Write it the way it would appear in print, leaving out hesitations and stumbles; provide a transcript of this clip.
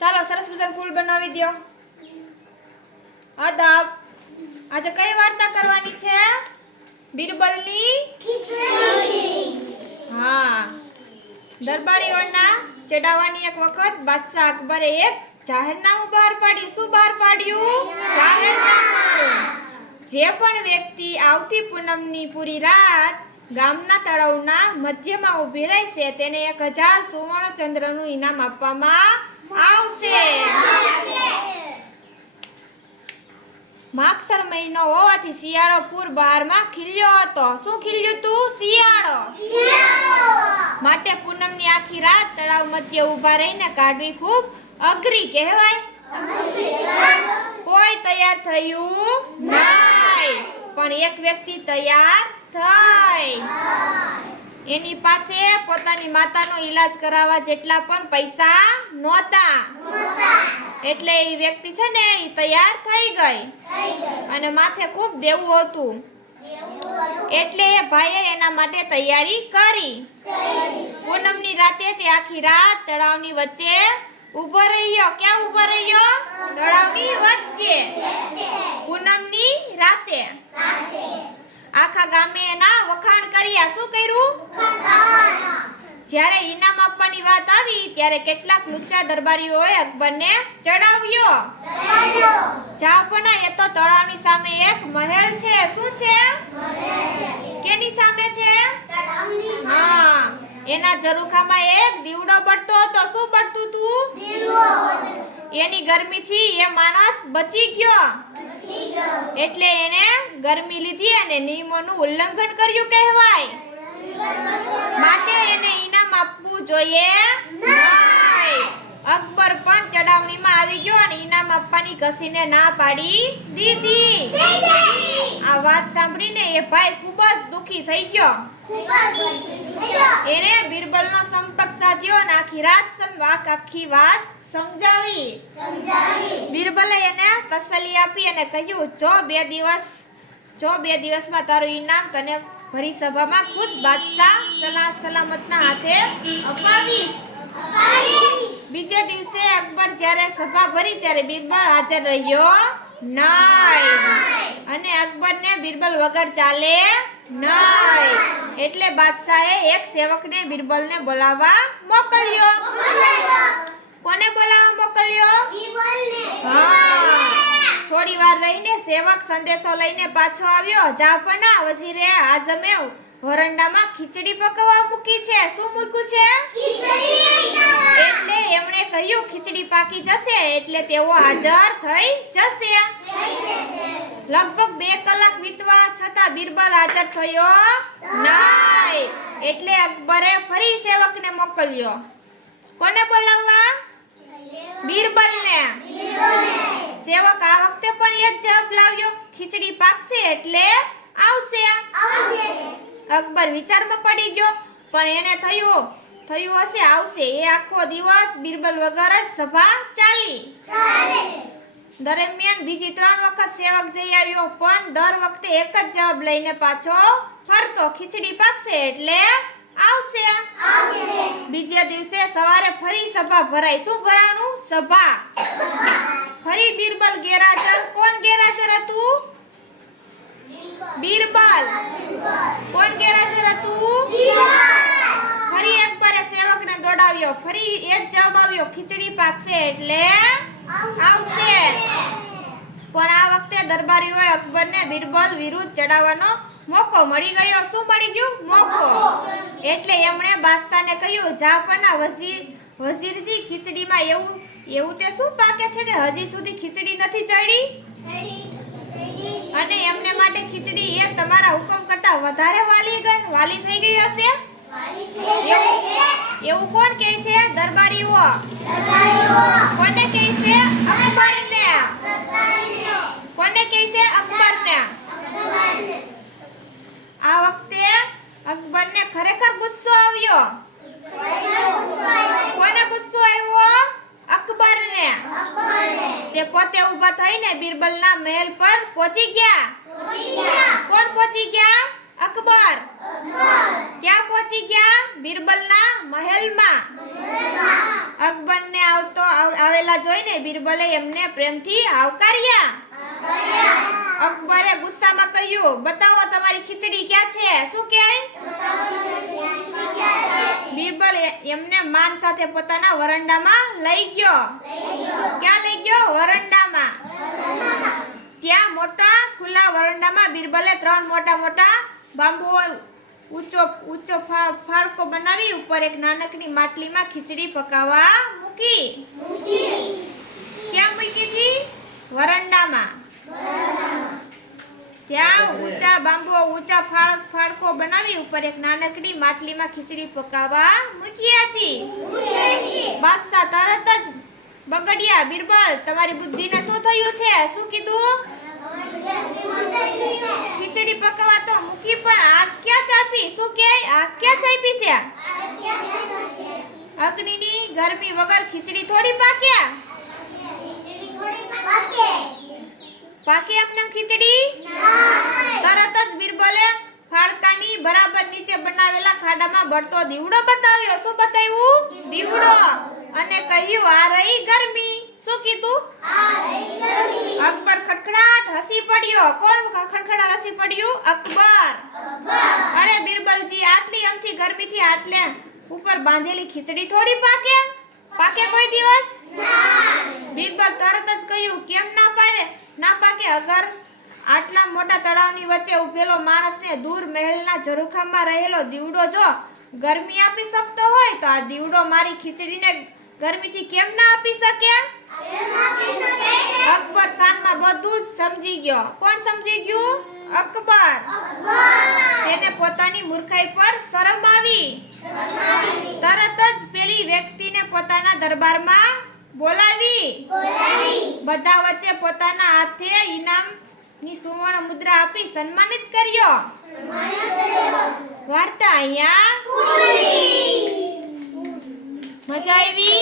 ચાલો સરસ મજાનું ફૂલ બનાવી દો. અદબ. આજે કઈ વાર્તા કરવાની છે? બીરબલની ખીચડી. હા. દરબારીઓના ચડાવવાની એક વખત બાદશાહ અકબરે એક જાહેરનામું બહાર પાડ્યું. શું બહાર પાડ્યું? જાહેરનામું. જે પણ વ્યક્તિ આવતી પૂનમની પૂરી રાત ગામના તળાવના મધ્યમાં ઊભી રહેશે તેને 1000 સુવર્ણ ચંદ્રનું ઇનામ આપવામાં આવશે. માગસર મહિનો હોવાથી શિયાળો પૂર બહારમાં ખીલ્યો હતો. શું ખીલ્યું તું? શિયાળો. માટે પૂનમની આખી રાત તળાવ મધ્ય ઊભા રહીને કાઢવી ખૂબ અઘરી કહેવાય. કોઈ તૈયાર થયું નહીં, પણ એક વ્યક્તિ તૈયાર થઈ. એની પાસે પોતાની માતાનો ઈલાજ કરાવવા જેટલા પણ પૈસા નહોતા. એટલે એ વ્યક્તિ છે ને એ તૈયાર થઈ ગઈ અને માથે ખૂબ દેવું હતું. એટલે એ ભાઈએ એના માટે તૈયારી કરી. પૂનમની રાતે તે આખી રાત તળાવની વચ્ચે ઊભો રહ્યો. ક્યાં ઊભો રહ્યો? તળાવની વચ્ચે. પૂનમની રાતે આખા ગામે એના વખાણ કર્યા. શું કર્યું? જ્યારે ઇનામ આપવાની વાત આવી ત્યારે કેટલાક લુચ્ચા દરબારીઓએ અકબરને ચડાવ્યો. જાપના એ તો તળાવની સામે એક મહેલ છે. શું છે? કેની સામે છે? હા. એના ઝરૂખામાં એક દીવડો બળતો હતો. શું બળતું હતું? એની ગરમીથી એ માણસ બચી ગયો. એટલે એને ગરમી લીધી અને નિયમોનું ઉલ્લંઘન કર્યું કહેવાય. માટે એને ઇનામ આપવું જોઈએ નહીં. અકબર પણ ચડાવણીમાં આવી ગયો અને ઇનામ આપવાની ઘસીને ના પાડી દીધી. આ વાત સાંભળીને એ ભાઈ ખૂબ જ દુખી થઈ ગયો. એને બીરબલનો સંપર્ક સાધ્યો અને આખી રાત આખી વાત સમજાવી. બીરબલે એને તસલ્લી આપી અને કહ્યું, જો બે દિવસમાં તારું ઇનામ તને ભરી સભામાં ખુદ બાદશાહ સલામતના હાથે અપાવીશ. બીજે દિવસે અકબર જ્યારે સભા ભરી ત્યારે બીરબલ હાજર રહ્યો નહીં. અને અકબરને બીરબલ વગર ચાલે નહીં. એટલે બાદશાહે એક સેવકને બીરબલને બોલાવવા મોકલ્યો. કોને બોલાવવા મોકલ્યો? હા. થોડી વાર રહીને સેવક સંદેશો લઈને પાછો આવ્યો. જાપના વઝીરે આઝમે વરંડામાં ખીચડી પકવવા મૂકી છે. શું મૂક્યું છે? એટલે એમણે કહ્યું ખીચડી પાકી જશે એટલે તેઓ હાજર થઈ જશે. લગભગ 2 કલાક વીતવા છતાં બીરબલ હાજર થયો નહીં. એટલે અકબરે ફરી સેવકને મોકલ્યો. કોને બોલાવવા? બીરબલને. સેવક આ વખતે પણ એ જ જવાબ લાવ્યો, ખીચડી પાકશે એટલે આવશે. અકબર વિચારમાં પડી ગયો, પણ એને થયું હશે આવશે. એ આખો દિવસ બીરબલ વગર જ સભા ચાલી. દરમિયાન બીજી 3 વખત સેવક જઈ આવ્યો, પણ દર વખતે એક જ જવાબ લઈને પાછો ફરતો, ખીચડી પાકશે એટલે આવશે. બીજા દિવસે સવારે ફરી સભા ભરાઈ. શું ભરાનું? સભા. ફરી બીરબલ ગેરહાજર. કોણ ગેરહાજર હતું? બીરબલ. કોણ ગેરહાજર હતું? ફરી અકબરે સેવકને દોડાવ્યો. ફરી એ જ જવાબ આવ્યો, ખીચડી પાકશે એટલે આવશે. પણ આ વખતે દરબારીઓએ અકબરને બીરબલ વિરુદ્ધ ચડાવવાનો મોકો મળી ગયો. શું મળી ગયું? મોકો. એટલે એમણે બાદશાહને કહ્યું, જાપના વઝીરજી, ખીચડીમાં એવું તે શું પાકે છે કે હજી સુધી ખીચડી નથી ચડી? અને એમને માટે ખીચડી એ તમારા હુકમ કરતા વધારે વાલી થઈ ગઈ હશે? એવું કોણ કહે છે? દરબારીઓ. કોને કહે છે? અકબરને. કોને કહે છે? અકબરને. આ વખતે અકબરને ખરેખર ગુસ્સો આવ્યો. કોને ગુસ્સો આવ્યો? અકબરને. તે પોતે ઊભા થઈને બીરબલના મહેલ પર પહોંચી ગયા. કોણ પહોંચી ગયા? અકબર. ક્યાં પહોંચી ગયા? બીરબલના મહેલમાં. અકબરને આવે આવેલા જોઈને બિરબલે એમને પ્રેમથી આવકાર્યા. અકબરે ગુસ્સામાં કહ્યું, બતાવો તમારી ખીચડી ક્યાં છે? શું ક્યાંય? બિરબલ એમને માન સાથે પોતાના વરંડામાં લઈ ગયો. ક્યાં લઈ ગયો? વરંડામાં. ત્યાં મોટા ખુલ્લા વરંડામાં બિરબલે 3 મોટા બાંબુઓ ઊંચો ફાળકો બનાવી ઉપર એક નાનકડી માટલીમાં ખીચડી પકાવવા મૂકી. ક્યાં મૂકી હતી? વરંડામાં. ત્યાં ઊંચા ફાળકો બનાવી ઉપર એક નાનકડી માટલીમાં ખીચડી પકાવવા મૂકી હતી. બાદશાહ તરત જ બગડ્યા. બિરબલ, તમારી બુદ્ધિને શું થયું છે? શું કીધું? ખીચડી પકાવવા તો મૂકી, પણ આગ ક્યાં ચાપી? શું ક્યાંય આગ ક્યાં ચાપી છે? અગ્નિની ગરમી વગર ખીચડી થોડી પાક્યા? પાકે એમને ખીચડી? તરત જ બિરબલે ફાળકાની બરાબર નીચે બનાવેલા ખાડામાં બળતો દીવડો બતાવ્યો. શું બતાવ્યું? દીવડો. અને કહ્યું, આ રહી ગરમી. શું કીધું? અકબર ખડખડાટ હસી પડ્યો. કોણ ખડખડાટ હસી પડ્યું? અકબર. અરે બિરબલજી, આટલી અમથી ગરમીથી આટલે ઉપર બાંધેલી ખીચડી થોડી પાકે? પાકે કોઈ દિવસ? બિરબલ તરત જ કહ્યું, કેમ ના પાકે? અગર આટલા મોટા તળાવની વચ્ચે ઉભેલો માણસને દૂર મહેલના ઝરૂખામાં રહેલો દીવડો જો ગરમી આપી શકતો હોય તો આ દીવડો મારી ખીચડીને ગરમીથી કેમ ના આપી શકે? અકબર શાનમાં બધું જ સમજી ગયો. કોણ સમજી ગયું? અકબર. તેને પોતાની મૂર્ખાઈ પર શરમ આવી. તરત જ પેલી વ્યક્તિને પોતાના દરબારમાં બોલાવી બધા વચ્ચે પોતાના હાથે ઇનામની સુવર્ણ મુદ્રા આપી સન્માનિત કર્યો. વાર્તા અહીંયા મજા આવી?